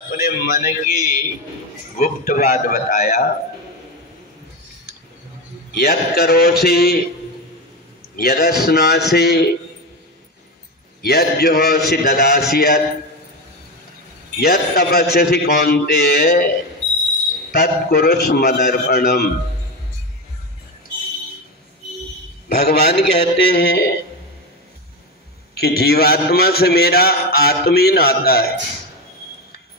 अपने मन की गुप्त बात बताया। यत् करोसि यदस्नासि यज्जुहोसि ददासि यत् तपस्यसि कौन्तेय तत्कुरुष्व मदर्पणम। भगवान कहते हैं कि जीवात्मा से मेरा आत्मीय नाता है।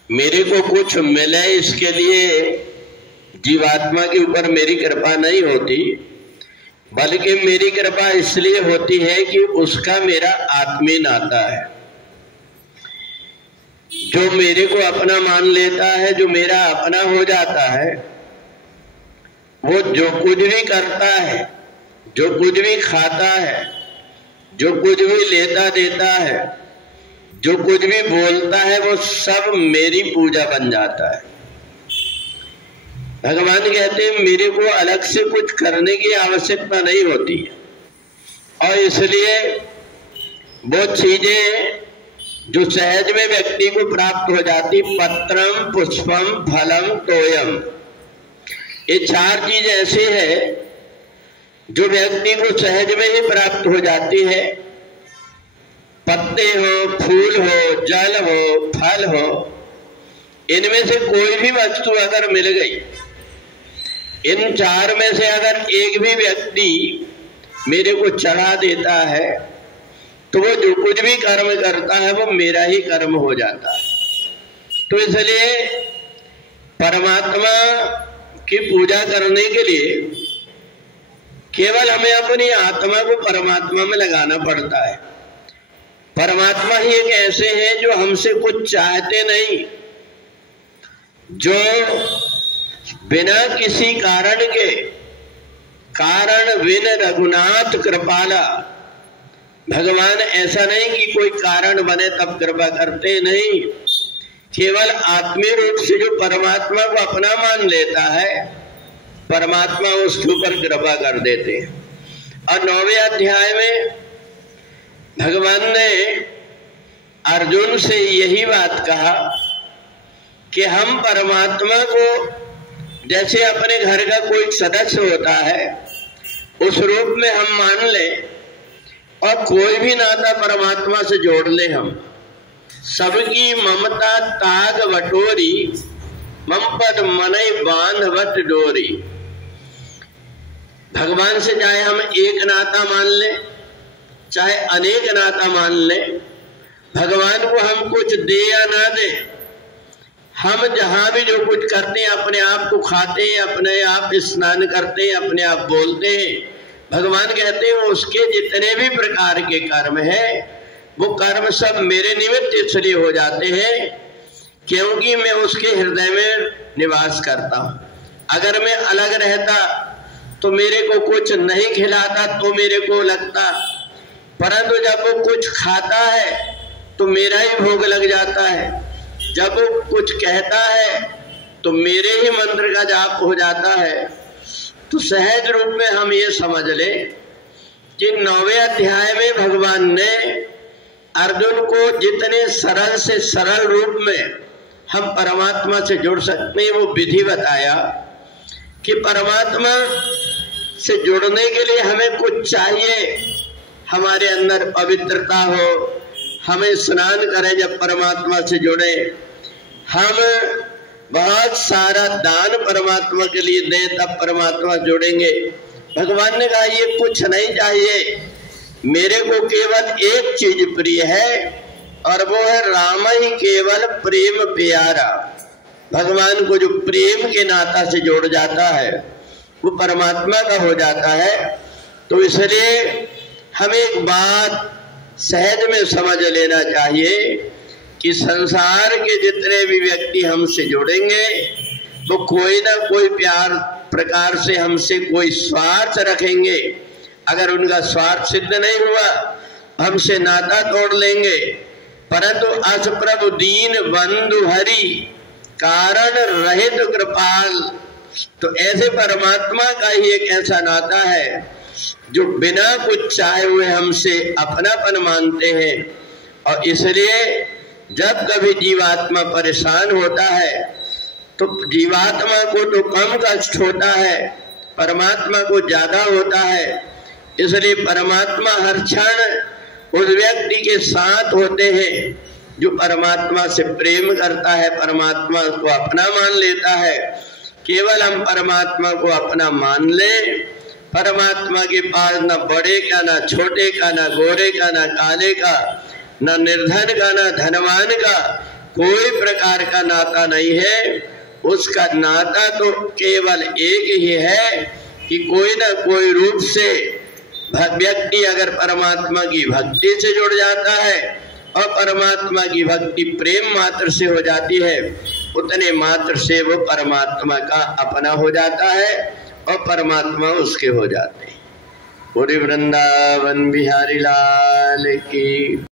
मेरे को कुछ मिले इसके लिए जीवात्मा के ऊपर मेरी कृपा नहीं होती, बल्कि मेरी कृपा इसलिए होती है कि उसका मेरा आत्मीय नाता है। जो मेरे को अपना मान लेता है, जो मेरा अपना हो जाता है, वो जो कुछ भी करता है, जो कुछ भी खाता है, जो कुछ भी लेता देता है, जो कुछ भी बोलता है, वो सब मेरी पूजा बन जाता है। भगवान कहते हैं मेरे को अलग से कुछ करने की आवश्यकता नहीं होती है, और इसलिए वो चीजें जो सहज में व्यक्ति को प्राप्त हो जाती, पत्रम पुष्पम फलम तोयम, ये चार चीज ऐसी है जो व्यक्ति को सहज में ही प्राप्त हो जाती है। पत्ते हो, फूल हो, जल हो, फल हो, इनमें से कोई भी वस्तु अगर मिल गई, इन चार में से अगर एक भी व्यक्ति मेरे को चढ़ा देता है, तो वो जो कुछ भी कर्म करता है वो मेरा ही कर्म हो जाता है। तो इसलिए परमात्मा की पूजा करने के लिए केवल हमें अपनी आत्मा को परमात्मा में लगाना पड़ता है। परमात्मा ही एक ऐसे हैं जो हमसे कुछ चाहते नहीं, जो बिना किसी कारण के, कारण बिन रघुनाथ कृपाला। भगवान ऐसा नहीं कि कोई कारण बने तब कृपा करते, नहीं, केवल आत्मीय रूप से जो परमात्मा को अपना मान लेता है, परमात्मा उसके ऊपर कृपा कर देते हैं। और 9वें अध्याय में भगवान ने अर्जुन से यही बात कहा कि हम परमात्मा को जैसे अपने घर का कोई सदस्य होता है, उस रूप में हम मान लें, और कोई भी नाता परमात्मा से जोड़ ले। हम सबकी ममता ताग बटोरी, ममपद मनई बांधवत डोरी। भगवान से चाहे हम एक नाता मान लें, चाहे अनेक नाता मान लें, भगवान को हम कुछ दे या ना दे, हम जहां भी जो कुछ करते हैं, अपने आप को खाते हैं, अपने आप स्नान करते हैं, अपने आप बोलते हैं, भगवान कहते हैं उसके जितने भी प्रकार के कर्म हैं, वो कर्म सब मेरे निमित्त इसलिए हो जाते हैं क्योंकि मैं उसके हृदय में निवास करता हूं। अगर मैं अलग रहता तो मेरे को कुछ नहीं खिलाता तो मेरे को लगता, परंतु जब वो कुछ खाता है तो मेरा ही भोग लग जाता है। जब वो कुछ कहता है तो मेरे ही मंत्र का जाप हो जाता है। तो सहज रूप में हम ये समझ लें कि 9वें अध्याय में भगवान ने अर्जुन को जितने सरल से सरल रूप में हम परमात्मा से जुड़ सकते हैं, वो विधि बताया कि परमात्मा से जुड़ने के लिए हमें कुछ चाहिए। हमारे अंदर पवित्रता हो, हमें स्नान करें जब परमात्मा से जुड़े, हम बहुत सारा दान परमात्मा के लिए दें तब परमात्मा जुड़ेंगे। भगवान ने कहा ये कुछ नहीं चाहिए, मेरे को केवल एक चीज प्रिय है, और वो है राम ही केवल प्रेम प्यारा। भगवान को जो प्रेम के नाता से जोड़ जाता है वो परमात्मा का हो जाता है। तो इसलिए हमें एक बात सहज में समझ लेना चाहिए कि संसार के जितने भी व्यक्ति हमसे जुड़ेंगे, वो कोई ना कोई प्यार प्रकार से हमसे कोई स्वार्थ रखेंगे। अगर उनका स्वार्थ सिद्ध नहीं हुआ, हमसे नाता तोड़ लेंगे। परंतु अस प्रभु दीन बंधु हरि, कारण रहित कृपाल। तो ऐसे परमात्मा का ही एक ऐसा नाता है जो बिना कुछ चाहे हुए हमसे अपनापन मानते हैं, और इसलिए जब कभी जीवात्मा परेशान होता है तो जीवात्मा को तो कम कष्ट होता है, परमात्मा को ज्यादा होता है। इसलिए परमात्मा हर क्षण उस व्यक्ति के साथ होते हैं जो परमात्मा से प्रेम करता है, परमात्मा को अपना मान लेता है। केवल हम परमात्मा को अपना मान लें, परमात्मा के पास न बड़े का, न छोटे का, न गोरे का, न काले का, न निर्धन का, न धनवान का कोई प्रकार का नाता नहीं है। उसका नाता तो केवल एक ही है कि कोई न कोई रूप से व्यक्ति अगर परमात्मा की भक्ति से जुड़ जाता है और परमात्मा की भक्ति प्रेम मात्र से हो जाती है, उतने मात्र से वो परमात्मा का अपना हो जाता है और परमात्मा उसके हो जाते हैं। पूरी वृंदावन बिहारी लाल की।